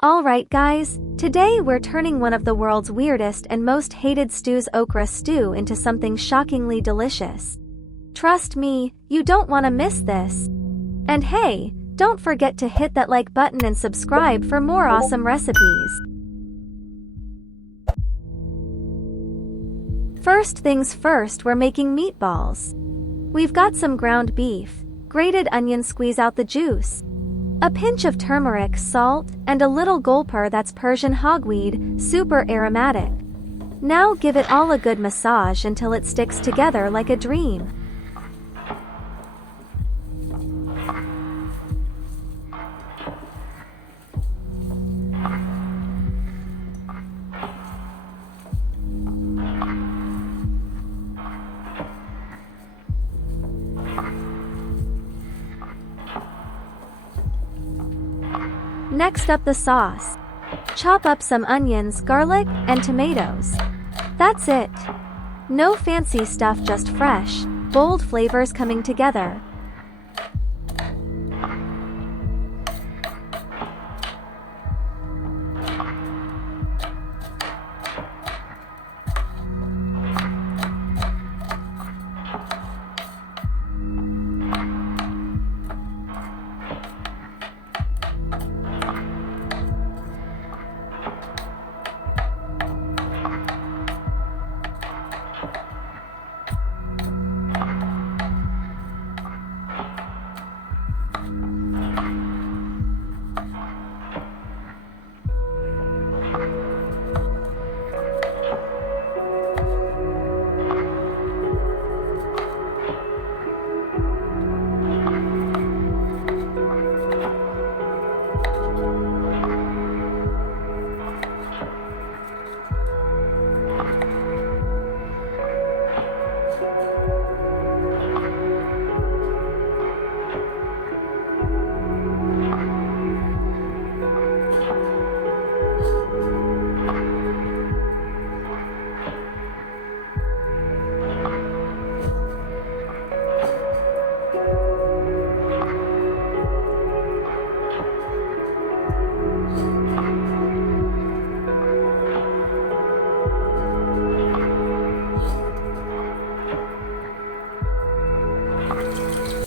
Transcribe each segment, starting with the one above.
Alright guys, today we're turning one of the world's weirdest and most hated stews, okra stew, into something shockingly delicious. Trust me, you don't want to miss this. And hey, don't forget to hit that like button and subscribe for more awesome recipes. First things first, we're making meatballs. We've got some ground beef, grated onion, squeeze out the juice, a pinch of turmeric, salt, and a little gulper, that's Persian hogweed, super aromatic. Now give it all a good massage until it sticks together like a dream. Next up, the sauce. Chop up some onions, garlic, and tomatoes. That's it. No fancy stuff, just fresh, bold flavors coming together.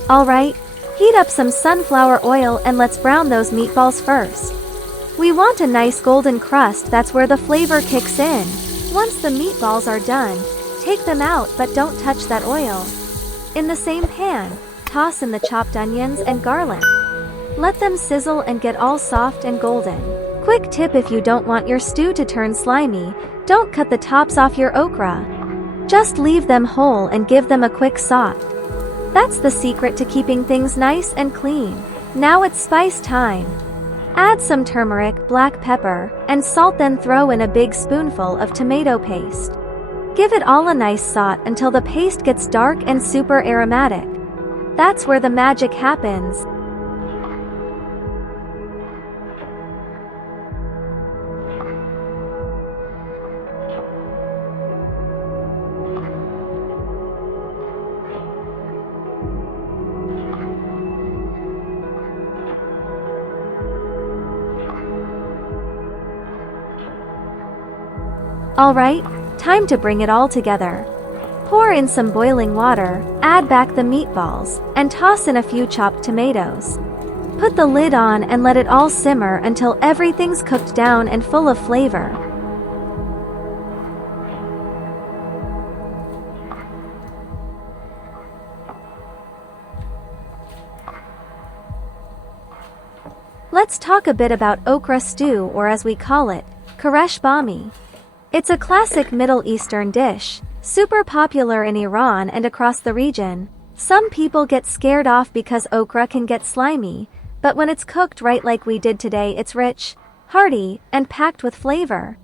Alright, heat up some sunflower oil and let's brown those meatballs first. We want a nice golden crust, that's where the flavor kicks in. Once the meatballs are done, take them out but don't touch that oil. In the same pan, toss in the chopped onions and garlic. Let them sizzle and get all soft and golden. Quick tip: if you don't want your stew to turn slimy, don't cut the tops off your okra. Just leave them whole and give them a quick saute. That's the secret to keeping things nice and clean. Now it's spice time. Add some turmeric, black pepper, and salt, then throw in a big spoonful of tomato paste. Give it all a nice saute until the paste gets dark and super aromatic. That's where the magic happens. Alright, time to bring it all together. Pour in some boiling water, add back the meatballs, and toss in a few chopped tomatoes. Put the lid on and let it all simmer until everything's cooked down and full of flavor. Let's talk a bit about okra stew, or as we call it, Khoresh Bamieh. It's a classic Middle Eastern dish, super popular in Iran and across the region. Some people get scared off because okra can get slimy, but when it's cooked right like we did today, it's rich, hearty, and packed with flavor.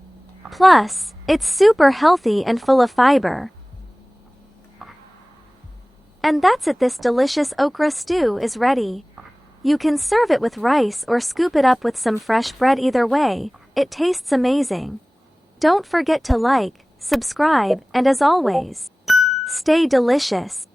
Plus, it's super healthy and full of fiber. And that's it, this delicious okra stew is ready. You can serve it with rice or scoop it up with some fresh bread. Either way, it tastes amazing. Don't forget to like, subscribe, and as always, stay delicious.